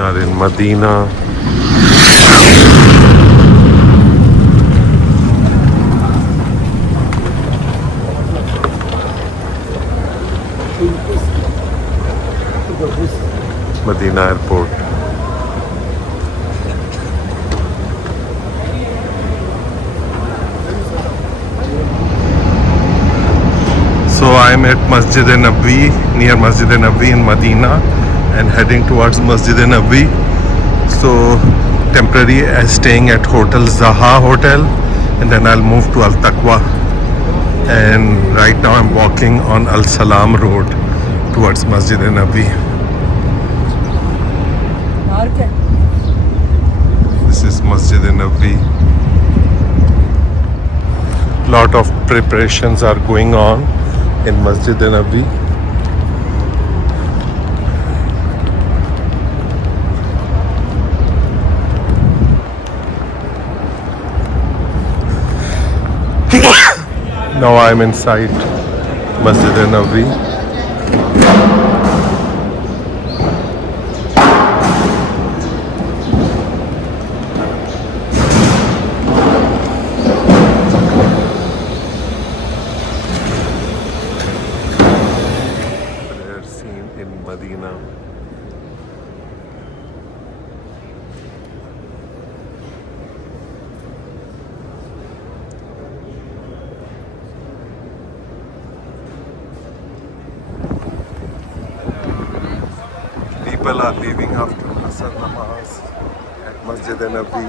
are in Medina. Medina Airport. So I'm at Masjid Nabawi, near Masjid Nabawi in Medina, and heading towards Masjid Nabawi. So temporary staying at Hotel Zaha Hotel, and then I'll move to Al Taqwa. And right now I'm walking on Al Salam Road towards Masjid Nabawi. This is Masjid Nabawi. Lot of preparations are going on in Masjid Nabawi. Now I'm inside Masjid Nabawi. Prayer scene in Medina. People are leaving after Asr Namaz at Masjid Nabawi.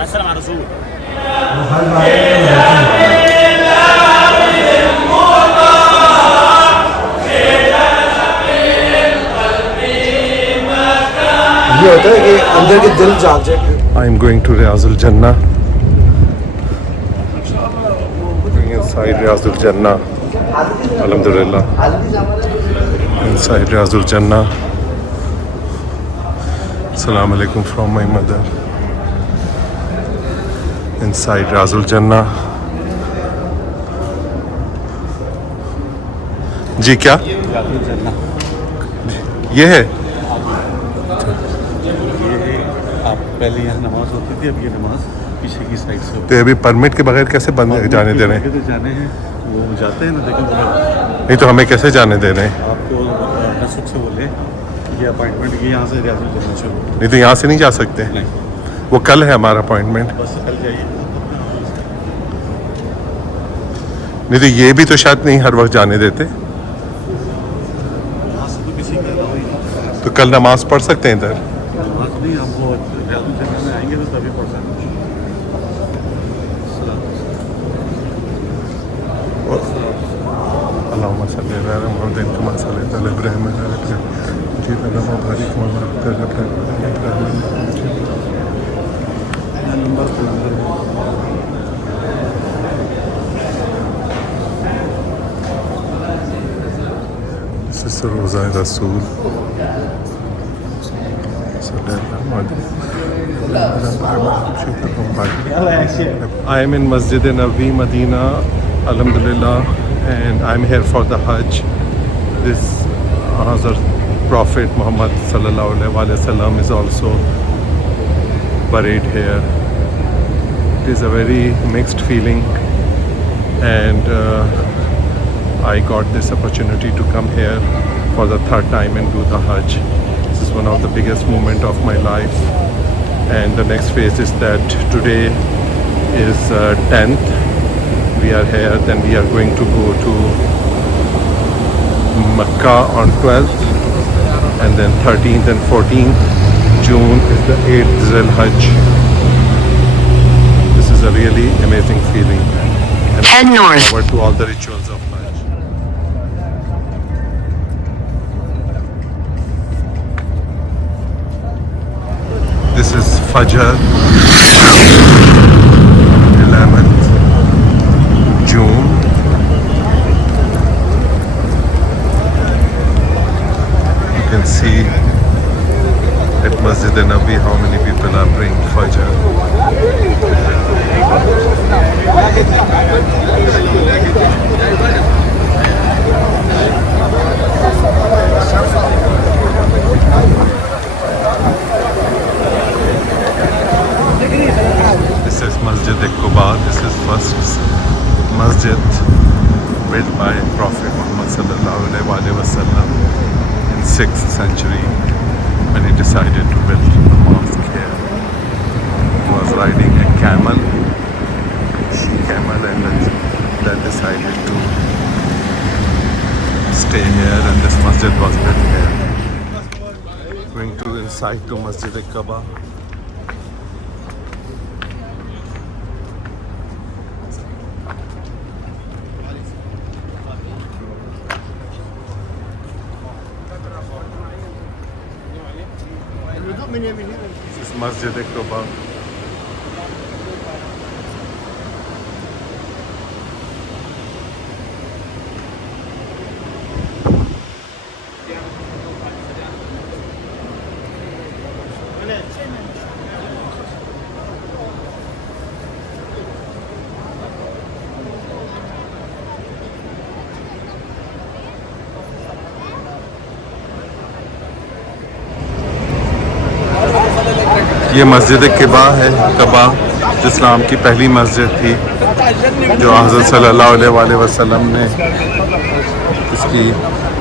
السلام على رسول ये होता है कि अंदर के दिल जाग जाए. I'm going to Riyazul Jannah. Going inside Riyazul Jannah. Alhamdulillah. Inside Riyazul Jannah. Assalamu alaikum from my mother. Inside Riyazul Jannah. जी क्या ये है? आप पहले यहाँ नमाज होती थी, अब ये नमाज पीछे की साइड से तो अभी परमिट के बगैर कैसे बंद जाने दे रहे हैं? तो जाने हैं, वो जाते हैं ना, लेकिन नहीं तो हमें कैसे जाने दे रहे हैं? आपको नसुक से बोले ये अपॉइंटमेंट की यहाँ से रियाजुल जन्नत शुरू. नहीं तो यहाँ से नहीं जा सकते. नहीं, वो कल है हमारा अपॉइंटमेंट. बस कल जाइए. नहीं तो ये भी तो शायद नहीं हर वक्त जाने देते. यहाँ से तो किसी का नहीं. तो कल नमाज पढ़ सकते हैं इधर. नमाज नहीं, हम वो रियाजुल जन्नत में आएंगे तो तभी पढ़ सकते हैं. अल्लाहुम्मा सल्ली अला मुहम्मद कमा सल्लैता अला इब्राहीम व अला आलि इब्राहीम वबारिक व This is the Roza Rasul. I am in Masjid Nabawi, Medina, Alhamdulillah, and I'm here for the Hajj. This another Prophet Muhammad sallallahu alaihi wasallam is also buried here. It is a very mixed feeling, and I got this opportunity to come here for the third time and do the Hajj. This is one of the biggest moment of my life, and the next phase is that today is 10th. We are here, then we are going to go to Makkah on 12th, and then 13th and 14th June is the 8th Zul Hajj. This is a really amazing feeling, and Head I look north. forward to all the rituals of Hajj. This is Fajr, 11th June. You can see at Masjid Nabi how many people are praying Fajr. This is Masjid Quba. This is first masjid built by Prophet Muhammad sallallahu alaihi wasallam in 6th century when he decided to build a mosque here. He was riding a camel, she-camel, and then decided to stay here, and this masjid was built here. Going to inside to Masjid Quba. This is Masjid Quba. ये मस्जिद क़बा है। क़बा इस्लाम की पहली मस्जिद थी जो हज़रत सल्लल्लाहु अलैहि वसल्लम ने इसकी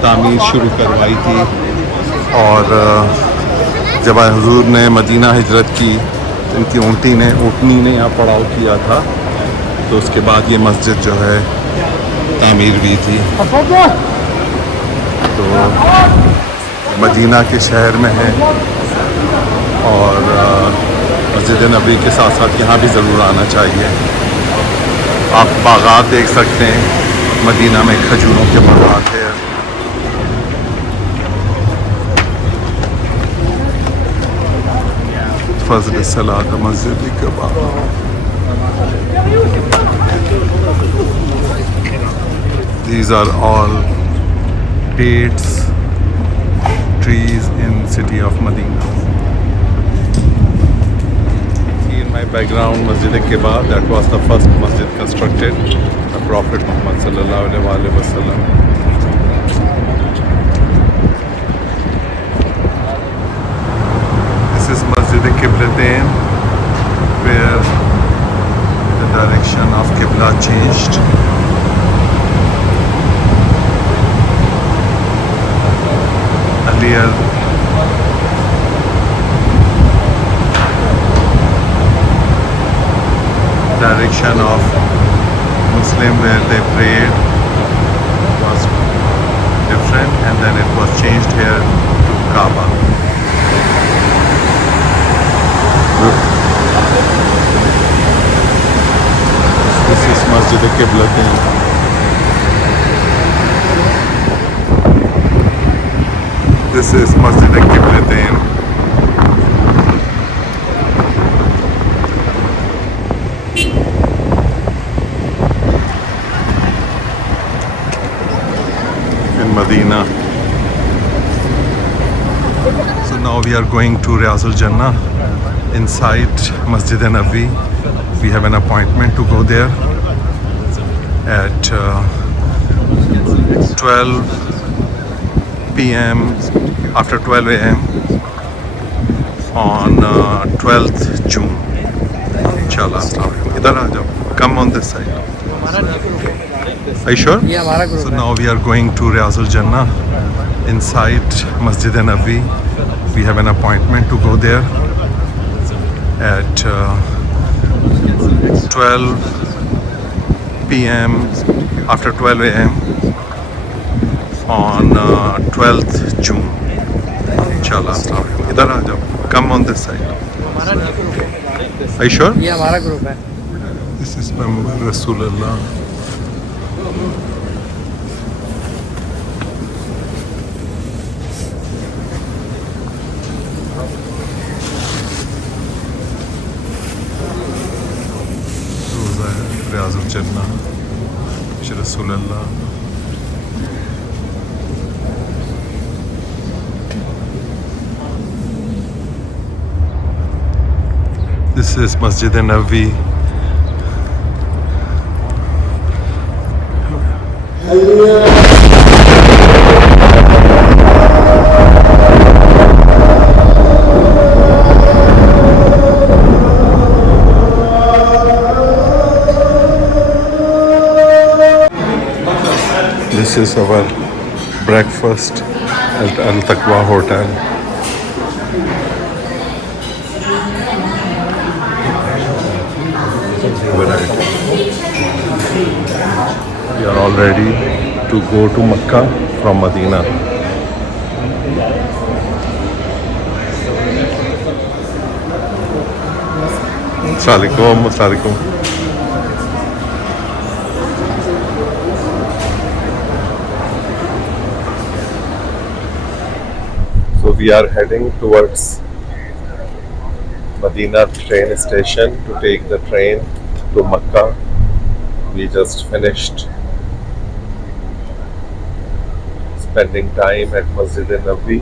तामीर शुरू करवाई थी, और जब हुजूर ने मदीना हिजरत की, इनकी ऊँटनी ने यहाँ पड़ाव किया था, तो उसके बाद ये मस्जिद जो है तामीर हुई थी। तो मदीना के शहर में है, और मस्जिद नबी के साथ साथ यहाँ भी ज़रूर आना चाहिए। आप बागात देख सकते हैं, मदीना में खजूरों के बागात है। फज़ल सलात मस्जिद क़बा। These are all dates trees in city of Medina. My background, Masjid Quba, that was the first masjid constructed by Prophet Muhammad sallallahu alaihi wasallam. This is Masjid Qiblatain, where the direction of Qibla changed. Earlier, direction of Muslim where they prayed was different, and then it was changed here to Kaaba. This is Masjid Qiblatain. This is Masjid Qiblatain. Medina. So now we are going to Riyaz Al Jannah inside Masjid Nabi. We have an appointment to go there at 12 p.m. after 12 a.m. on 12th June. Inshallah. Idhar aa jao. Come on this side. Are you sure? So now we are going to Riazul Jannah inside Masjid Nabawi. We have an appointment to go there at 12 p.m. after 12 a.m. on 12th June. Inshallah. Idhar aa jao. Come on this side. Are you sure? ये हमारा group है. This is Muhammad Rasulullah. Roza Riazul Jannah. Rasulullah. This is Masjid Nabawi. This is our breakfast at Al Taqwa Hotel. Variety. We are all ready to go to Makkah from Medina. Assalamualaikum. Assalamualaikum. So we are heading towards Medina train station to take the train to Makkah. We just finished spending time at Masjid Nabawi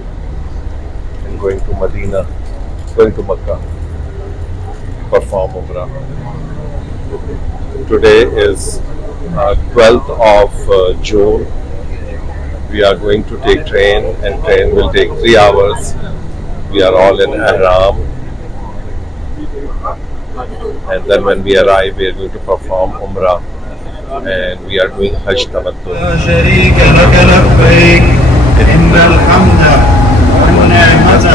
and going to Medina, going to Makkah, perform Umrah. Today is 12th of June. We are going to take train, and train will take 3 hours. We are all in Ihram. And then when we arrive, we are going to perform Umrah, and we are doing Hajj Tamattu. لا شريك لك لبيك إن الحمد والنعمة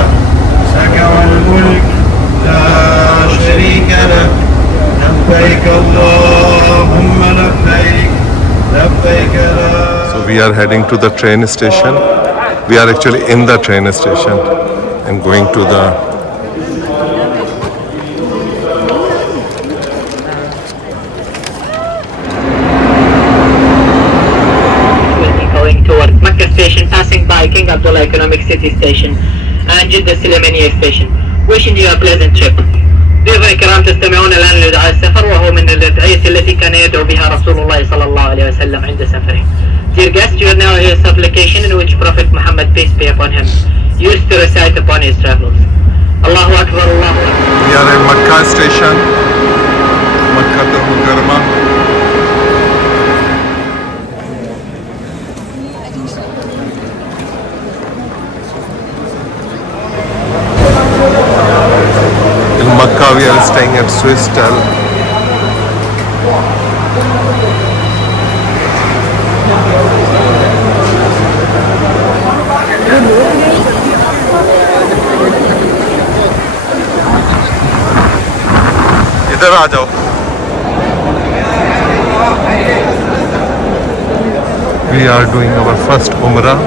لك والملك لا شريك لك لبيك اللهم لبيك لبيك لا. So we are heading to the train station. We are actually in the train station and going to the going towards Makkah station, passing by King Abdullah Economic City Station and Jeddah Suleimaniya Station. Wishing you a pleasant trip. ضيوف الكرام تستمعون الآن لدعاء السفر وهو من الأدعية التي كان يدعو بها رسول الله صلى الله عليه وسلم عند سفره. Dear guests, you are now hear a supplication in which Prophet Muhammad, peace be upon him, used to recite upon his travels. Allahu Akbar, Allahu Akbar. We are in Makkah station, Makkah al-Mukarramah. In Makkah we are staying at Swisstel. इधर आ जाओ. We are doing our first Umrah,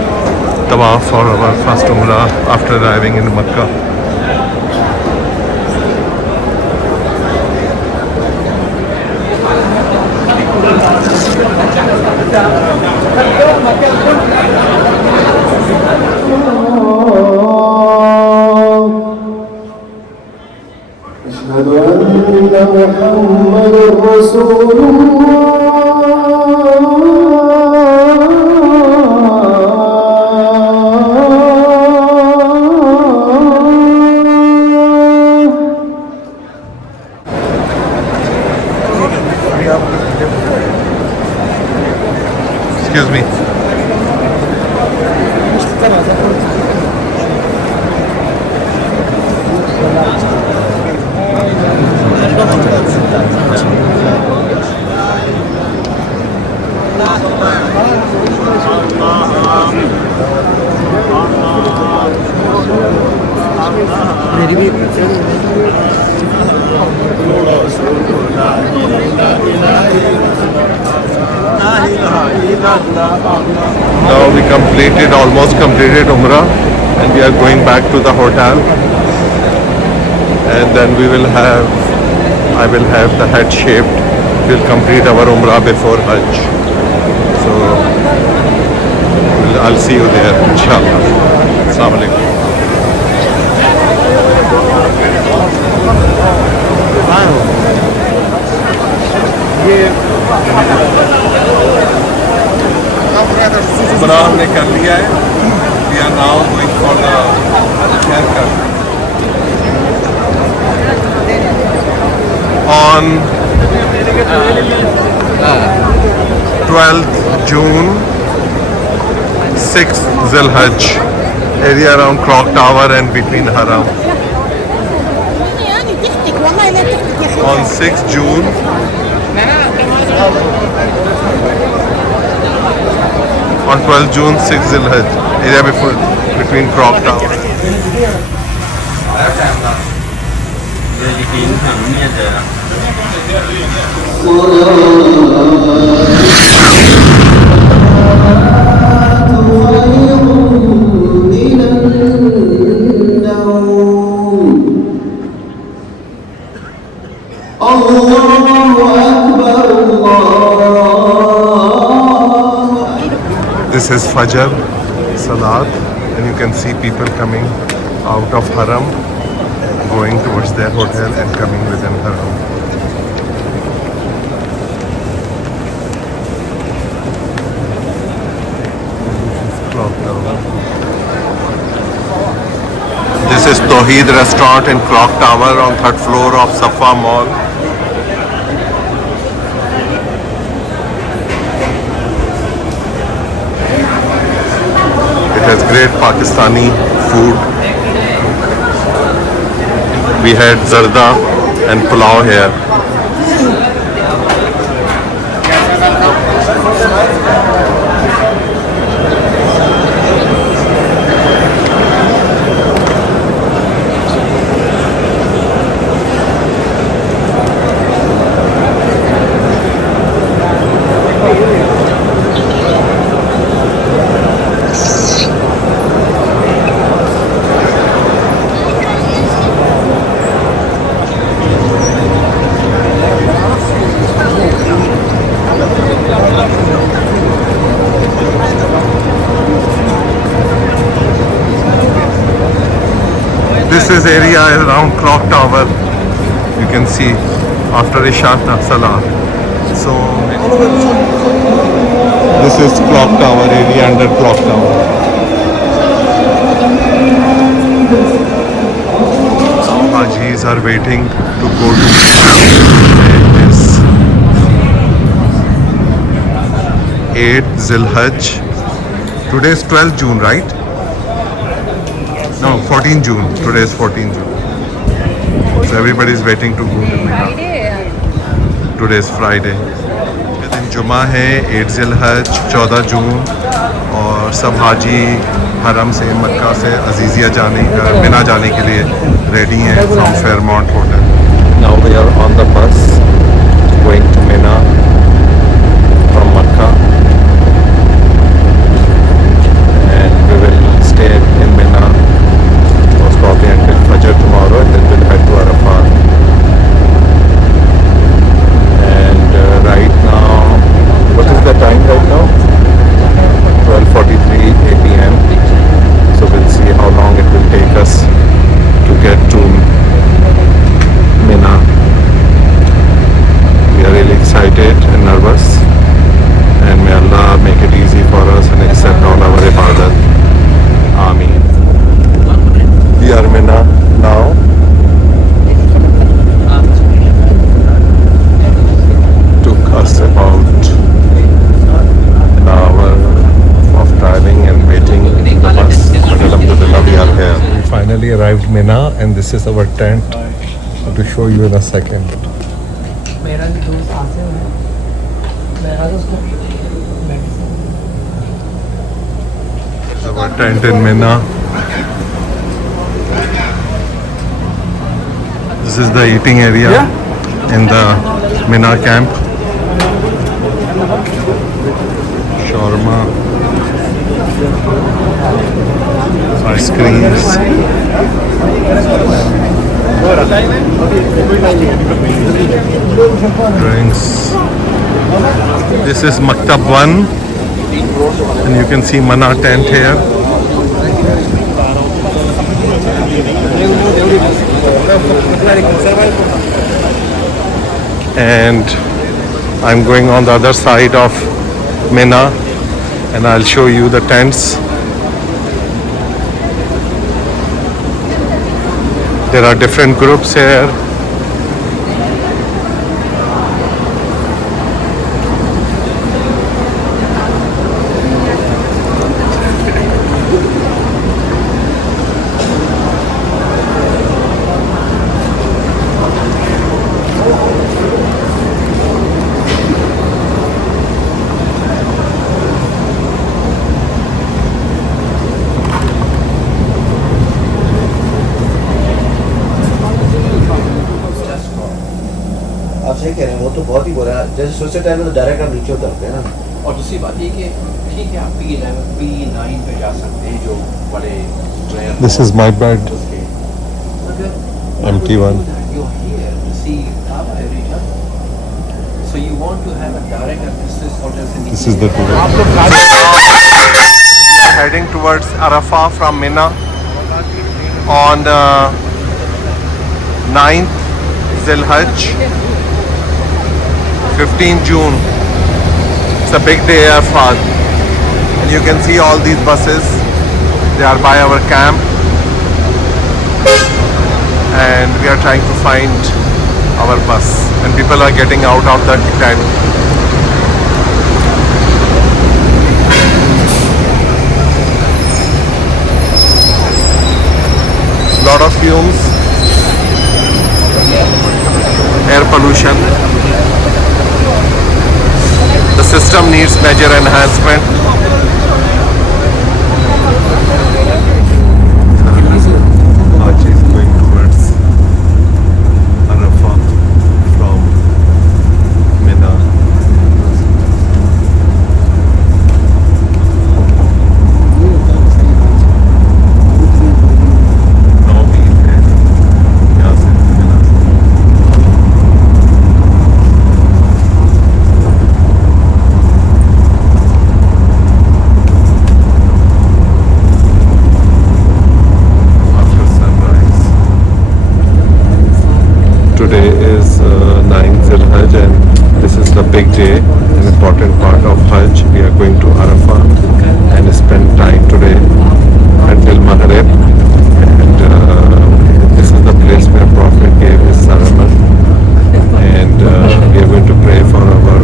Tawaf for our first Umrah after arriving in Makkah. أشهد أن محمد رسول Excuse me. मेरी भी Now we almost completed Umrah, and we are going back to the hotel. And then I will have the head shaved. We'll complete our Umrah before Hajj. So I'll see you there, inshallah. Assalamu alaikum. Umrah हमने कर लिया है. We are now going for the haircut. On 12th June, 6th Zilhajj, area around Clock Tower and between Haram. يعني تختك والله لا تختك يا اخي On 6th June, on 12th June, 6th Zilhajj, area between Clock Tower. This is Fajr Salat, and you can see people coming out of Haram, going towards their hotel and coming within Haram. Clock Tower. This is Tawheed Restaurant in Clock Tower on 3rd floor of Safa Mall. It has great Pakistani food. We had zarda and pulao here. This is area around Clock Tower. You can see after Isha Salah. So this is Clock Tower area under Clock Tower. Hajis are waiting to go to this 8th Zilhajj. Today is 12th June, right? No, 14 June. Today is 14 June. So everybody is waiting to go to Mina. Today is Friday. दिन जुमा है 8 ज़िलहज 14 जून और सब हाजी हरम से मक्का से Aziziyah मिना जाने के लिए रेडी हैं from Fairmont hotel. Now we are on the bus going to Mina from Makkah. And we will stay in Mina most probably until Fajr tomorrow, and then we'll head to Arafat. And right now, what is the time right now? 12:43 p.m. So we'll see how long it will take us to get to Mina. We are really excited. arrived Mina and this is our tent. To show you in a second. मेरा भी दोस्त आते हैं मेरा दोस्त This is our tent in Mina. This is the eating area in the Mina camp. Shawarma, ice creams. Drinks. This is Maktab 1 and you can see Mana tent here. And I'm going on the other side of Mina and I'll show you the tents. There are different groups here. आप सही कह रहे हैं, वो तो बहुत ही बुरा है। जैसे सोचे टाइम में तो डायरेक्ट आप नीचे उतरते हैं ना। और दूसरी बात ये कि ठीक है आप P11 P9 पे जा सकते हैं जो बड़े This is my bed, empty one. You're here to see Kaaba every time. So you want to have a direct access hotels in This is the tour. We are heading towards Arafah from Mina on 9th Zilhajj, 15 June. It's a big day Arafah. And you can see all these buses. They are by our camp. And we are trying to find our bus. And people are getting out of the tent. Lot of fumes, air pollution. The system needs major enhancement. Haji is going towards Arafah from Mina. Today is 9th Zilhajj and this is the big day, an important part of Hajj. We are going to Arafah and spend time today until Maghrib. And this is the place where Prophet gave his sermon. And we are going to pray for our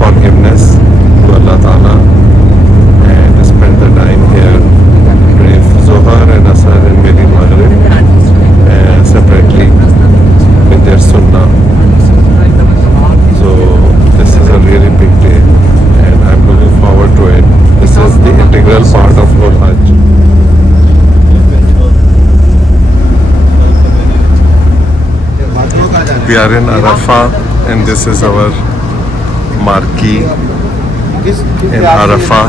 forgiveness to Allah Ta'ala and spend the time here. Pray Zohar and Asar and maybe Maghrib separately with their sunnah. So this is a really big day and I'm looking forward to it. This is the integral part of our Hajj. We are in Arafah and this is our marquee in Arafah.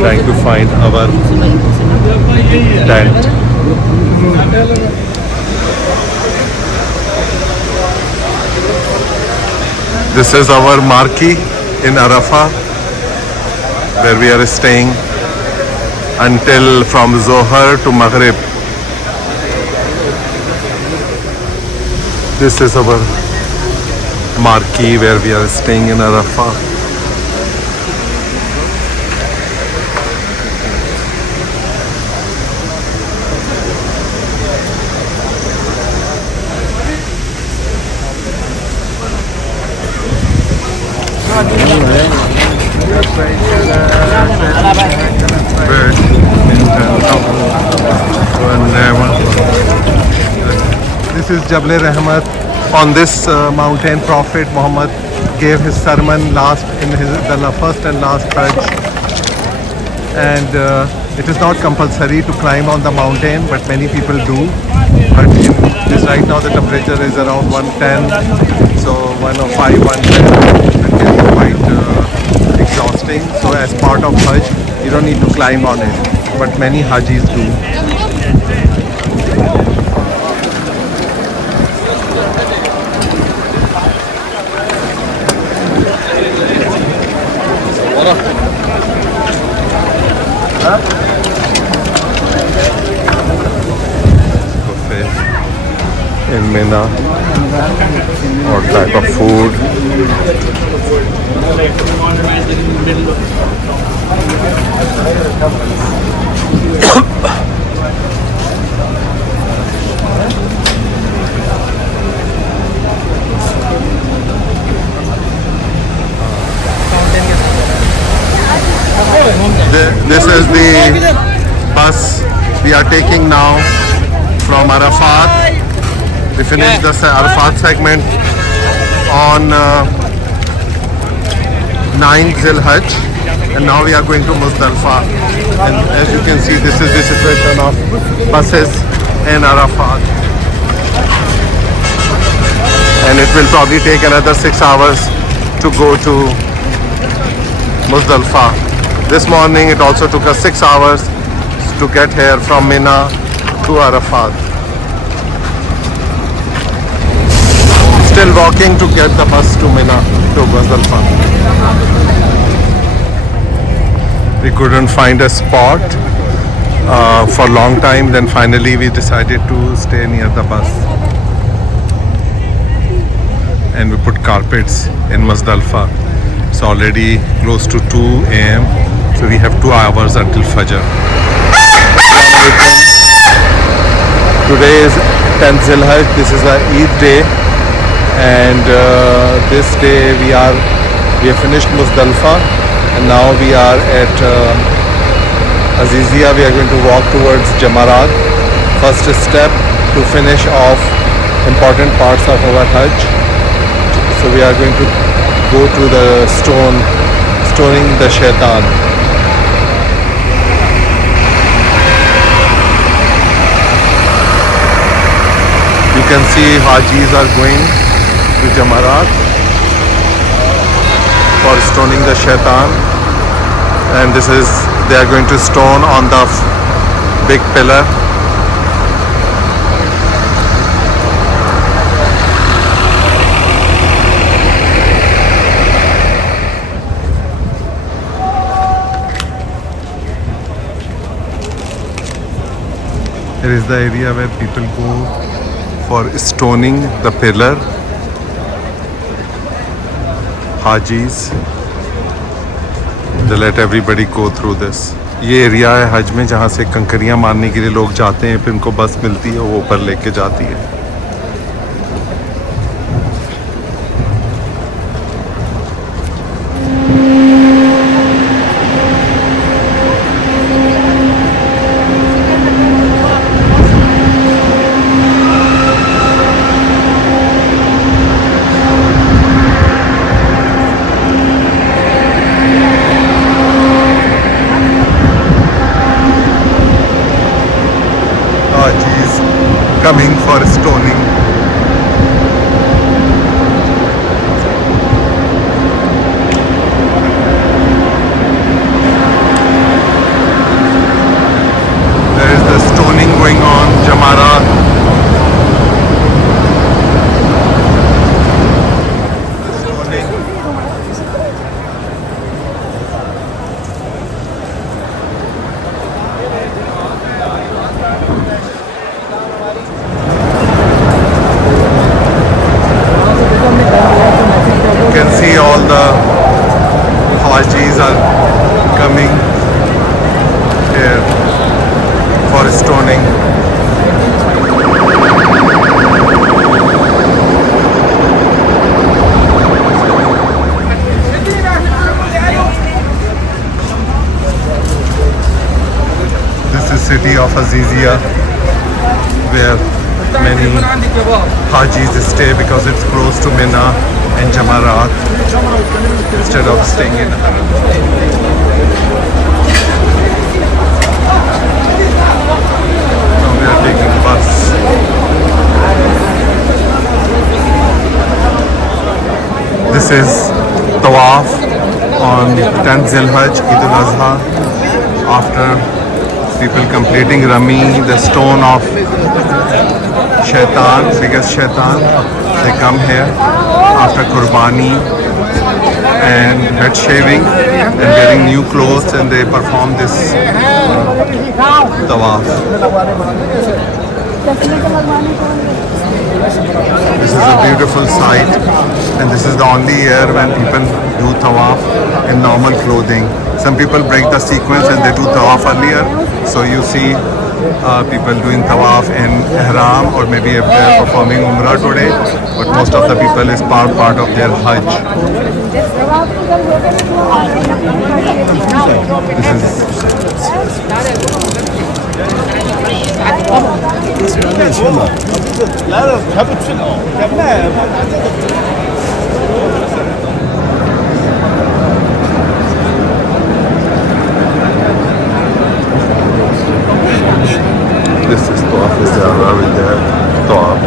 Trying to find our tent. This is our marquee in Arafah where we are staying until from Zohar to Maghrib. This is our marquee where we are staying in Arafah. This is Jabal Rahmat. On this mountain, Prophet Muhammad gave his sermon the first and last Hajj. And it is not compulsory to climb on the mountain, but many people do. But right now the temperature is around 110, so 105, 110, and can be quite exhausting. So as part of Hajj, you don't need to climb on it, but many Hajis do. Buffet in Mina, all type of food. This is the bus we are taking now from Arafat. We finished the Arafat segment on 9th Zilhaj, and now we are going to Muzdalifah. And as you can see, this is the situation of buses in Arafat. And it will probably take another 6 hours to go to Muzdalifah. This morning it also took us 6 hours to get here from Mina to Arafat. Still walking to get the bus to Mina, to Muzdalifah. We couldn't find a spot for a long time, then finally we decided to stay near the bus. And we put carpets in Muzdalifah. It's already close to 2 a.m. So we have 2 hours until Fajr. Today is 10th Zilhaj. This is a Eid day, and this day we have finished Muzdalifah, and now we are at Azizia. We are going to walk towards Jamarat. First step to finish off important parts of our Hajj. So we are going to go to the stoning the shaitan. You can see Hajis are going to Jamarat for stoning the shaitan, and they are going to stone on the big pillar. Here is the area where people go for stoning the pillar. Hajis, they let everybody go through this. ये area है हज में जहाँ से कंकरियाँ मारने के लिए लोग जाते हैं, फिर उनको बस मिलती है, वो ऊपर लेके जाती है. Coming for stoning. There is the stoning going on, Jamarat. You can see all the Hajis are coming here for stoning. This is city of Azizia, where many Hajis stay because it's close to Mina and Jamarat instead of staying in Haram. Now we are taking bus. This is Tawaf on 10th Zilhaj, Eid al-Azha. After people completing Rami, the stone of Shaitan, biggest Shaitan, they come here after Qurbani and head shaving and wearing new clothes, and they perform this Tawaf. This is a beautiful sight, and this is the only year when people do Tawaf in normal clothing. Some people break the sequence and they do Tawaf earlier, so you see people doing Tawaf in Ihram, or maybe if they are performing Umrah today, but most of the people is part of their Hajj. This is Tawaf al-Zahra with their Tawaf.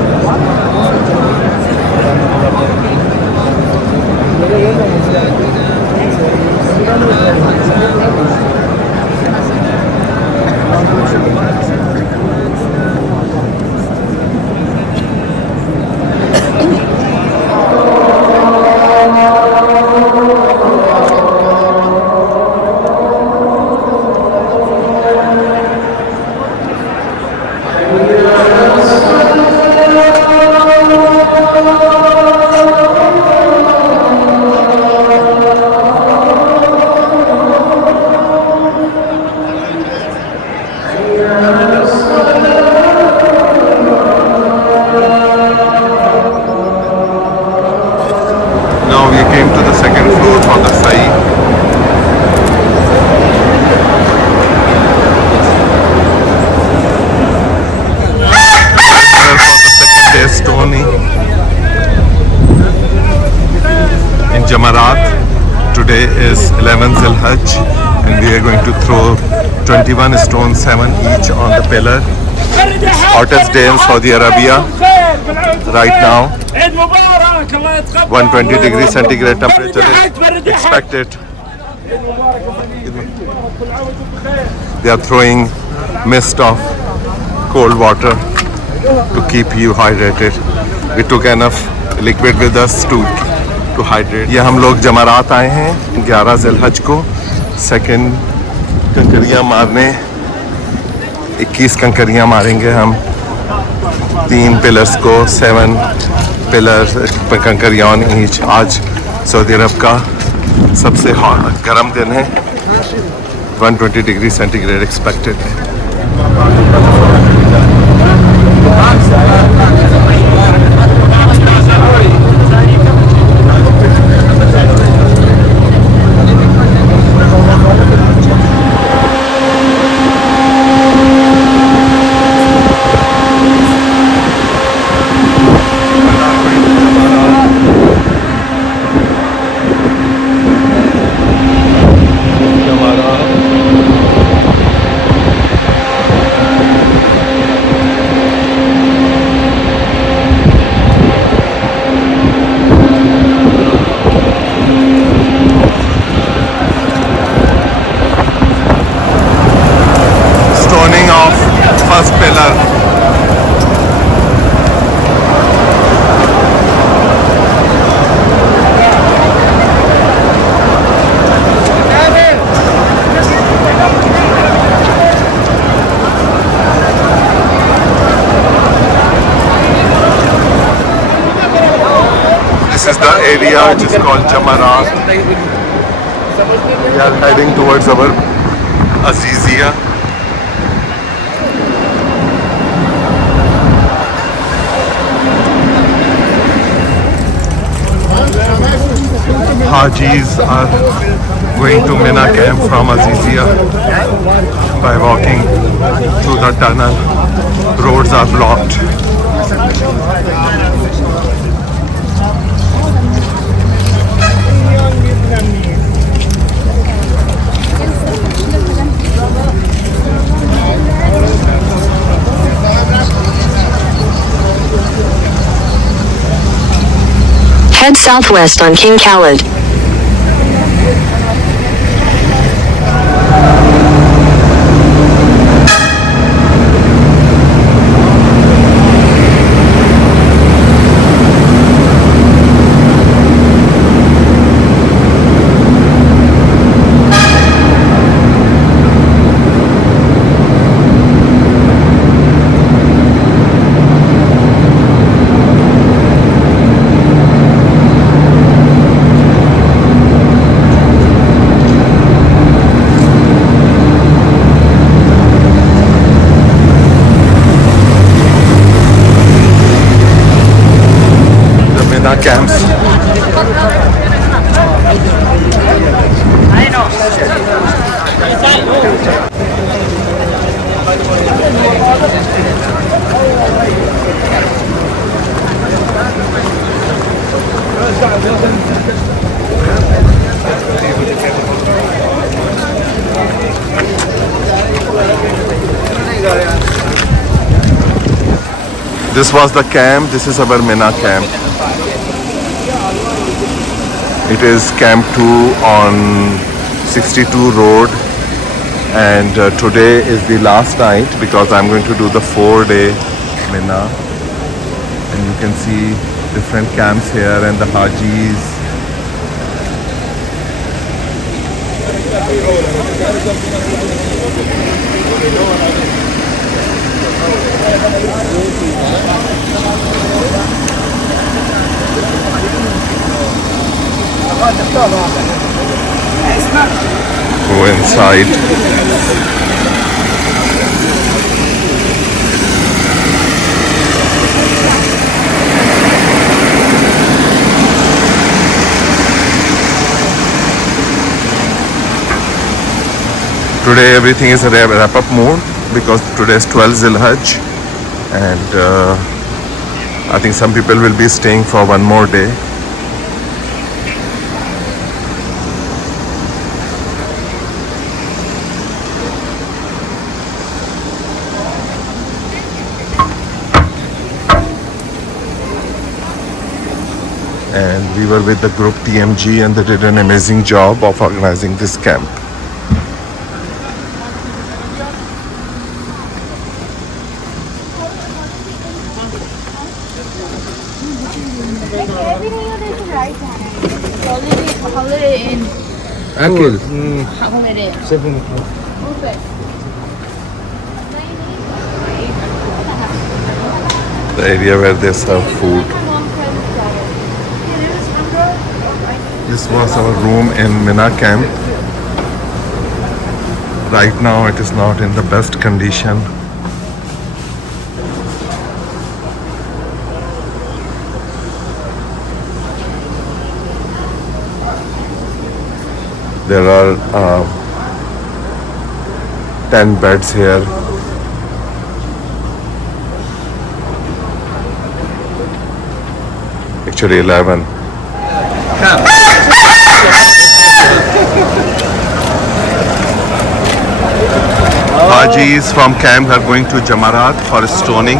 Now we came to the second floor for the Sa'i. There's stoning in Jamarat. Today is 11th Zilhaj, and we are going to throw 21 stones, 7 each on the pillar. Hottest day in Saudi Arabia right now. 120 degrees centigrade temperature is expected. They are throwing mist of cold water to keep you hydrated. We took enough liquid with us to hydrate. ये हम लोग जमारात आए हैं 11 ज़िलहज को, second कंकरियाँ मारने 21 कंकरियाँ मारेंगे हम 3 pillars को, 7 पिलर्स कंकरियाँ ऑन ईच। आज सऊदी अरब का सबसे गर्म दिन है, 120 डिग्री सेंटीग्रेड एक्सपेक्टेड है। First pillar. This is the area which is called Jamarat. We are heading towards our Azizia. Hajis are going to Mina camp from Azizia by walking through the tunnel. Roads are blocked. Head southwest on King Khalid. Camps. This was the camp. This is our Mina camp. It is Camp 2 on 62 Road, and today is the last night because I'm going to do the 4-day Mina, and you can see different camps here and the Hajis. Go inside. Today everything is a wrap-up mode because today is 12 Zilhaj, and I think some people will be staying for one more day. And we were with the group TMG, and they did an amazing job of organizing this camp. Akil. The area where they serve food. This was our room in Mina camp. Right now it is not in the best condition. There are 10 beds here. Actually 11. Hajis from camp are going to Jamarat for stoning.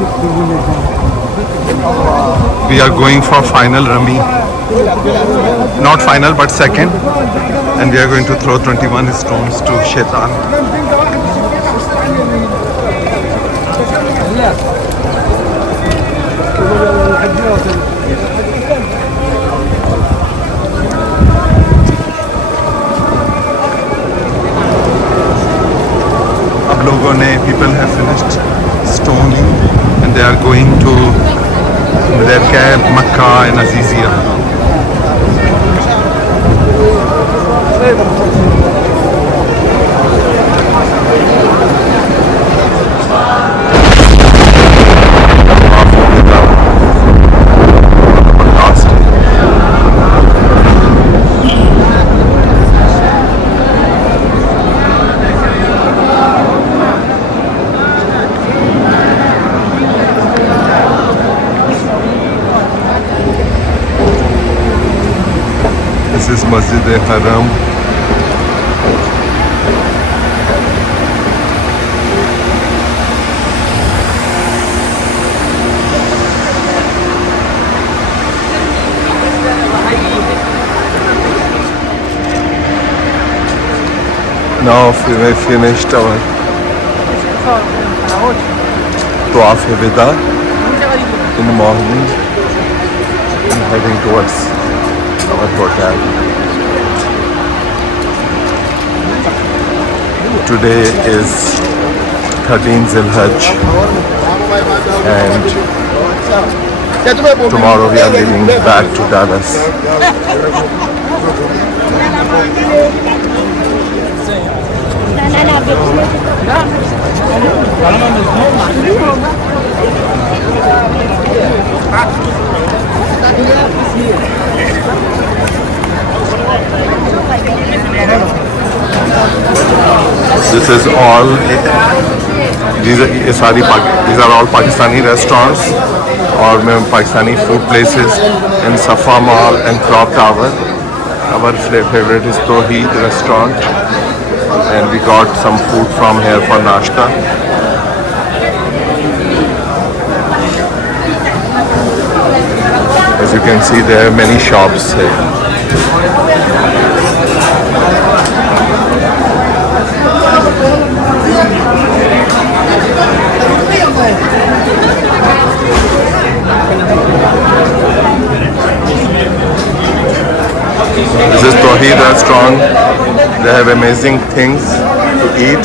We are going for final Rami. Not final, but second. And we are going to throw 21 stones to Shaitan. अब लोगों ने, people have finished stoning and they are going to their camp, Makkah and Azizia. This is Masjid-e-Haram. Now we finished our Tawaf-e-Wida in the morning and heading towards our hotel. Today is 13 Zilhajj and tomorrow we are leaving back to Dallas. This is all. These are all Pakistani restaurants or Pakistani food places in Safa Mall and Clock Tower. Our favorite is Tawheed restaurant, and we got some food from here for nashta. As you can see, there are many shops here. This is Tawheed restaurant. They have amazing things to eat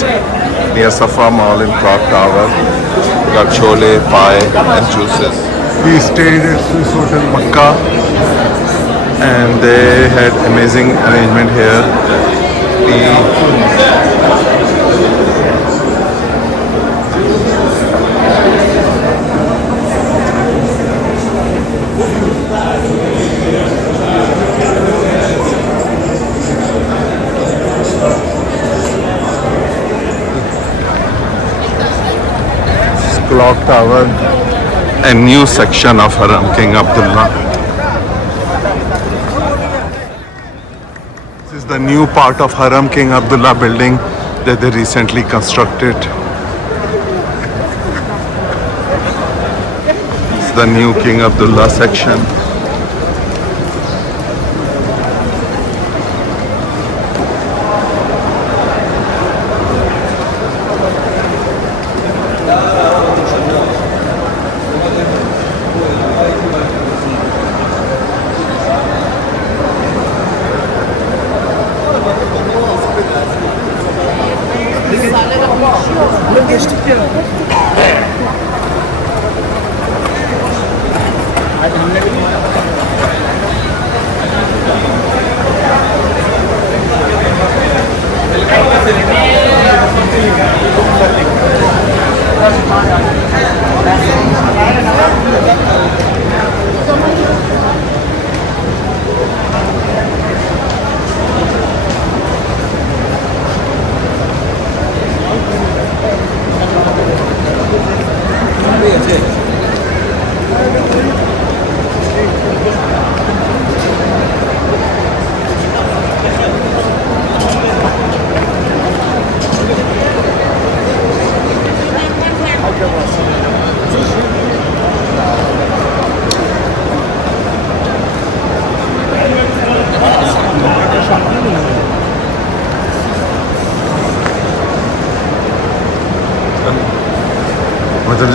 near Safa Mall in Clock Tower. We got chole, pie and juices. We stayed at this hotel Makkah and they had amazing arrangement here. Clock Tower, a new section of Haram King Abdullah. This is the new part of Haram King Abdullah building that they recently constructed. This is the new King Abdullah section. आज हमने भी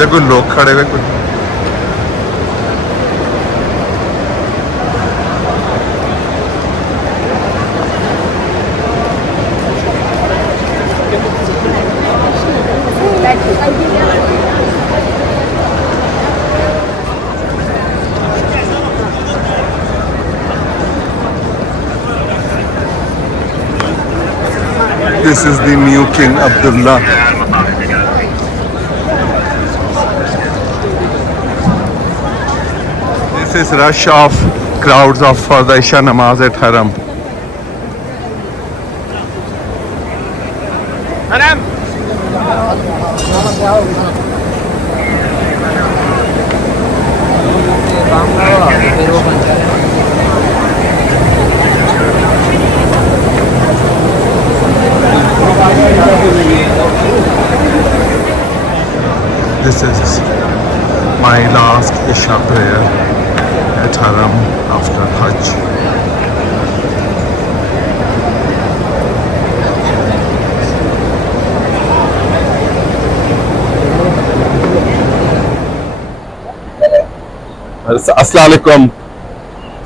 मुझे कोई लोग खड़े हुए कुछ This is the new King Abdullah. This is rush of crowds of for the Isha Namaz at Haram. This is my last Isha prayer at Haram after Hajj. Assalamu alaikum.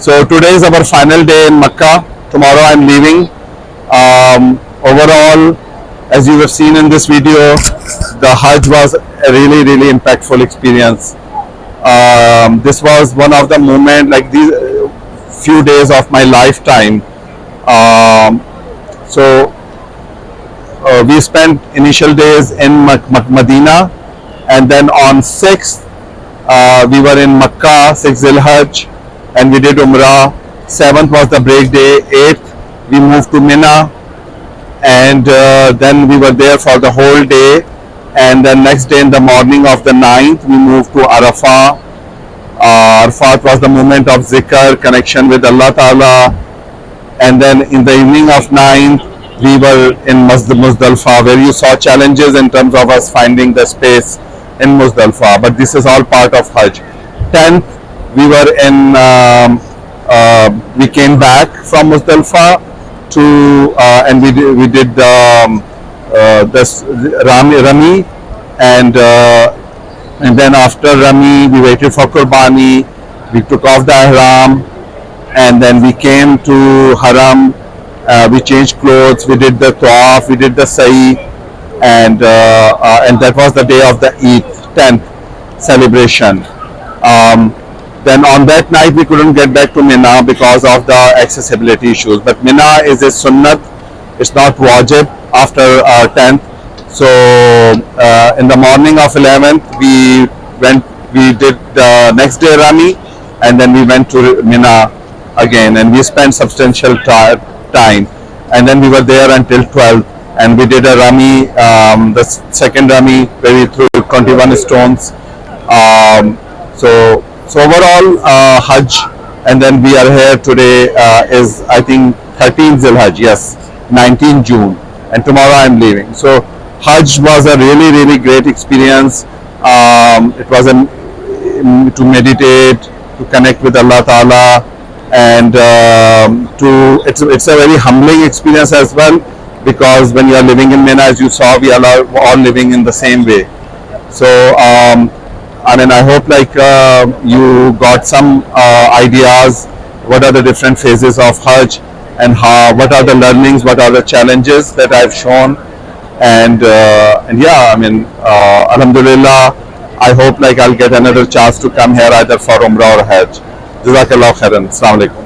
So today is our final day in Makkah. Tomorrow I am leaving. Overall, as you have seen in this video, the Hajj was a really impactful experience. This was one of the moment, like these few days of my lifetime. We spent initial days in Medina, and then on 6th we were in Makkah, 6th Zil-Hajj, and we did Umrah. 7th was the break day. 8th we moved to Mina, and then we were there for the whole day. And then next day in the morning of the 9th we moved to Arafah. Arafat was the moment of zikr, connection with Allah Ta'ala. And then in the evening of 9th we were in Muzdalifah, where you saw challenges in terms of us finding the space in Muzdalifah, but this is all part of Hajj. 10th we were in we came back from Muzdalifah to and we did this Rami, and then after Rami we waited for Qurbani, we took off the Ihram, and then we came to Haram, we changed clothes, we did the Tawaf, we did the Sa'i, and that was the day of the Eid, 10th celebration. Then on that night we couldn't get back to Mina because of the accessibility issues, but Mina is a sunnat, it's not wajib after 10th. So in the morning of 11th we did the next day Rami, and then we went to Mina again, and we spent substantial time, and then we were there until 12th, and we did a Rami, the second Rami, where we threw 21 stones. So overall Hajj, and then we are here today is I think 13th Zil-Hajj, yes, 19 June, and tomorrow I am leaving. So Hajj was a really great experience. It was to meditate, to connect with Allah Ta'ala, and it's a very humbling experience as well, because when you are living in Mina, as you saw, we are all living in the same way. So I mean, I hope like you got some ideas what are the different phases of Hajj, and what are the learnings, what are the challenges that I've shown, and yeah, I mean, Alhamdulillah, I hope like I'll get another chance to come here either for Umrah or Hajj. Jazakallah khairan. Assalamu alaikum.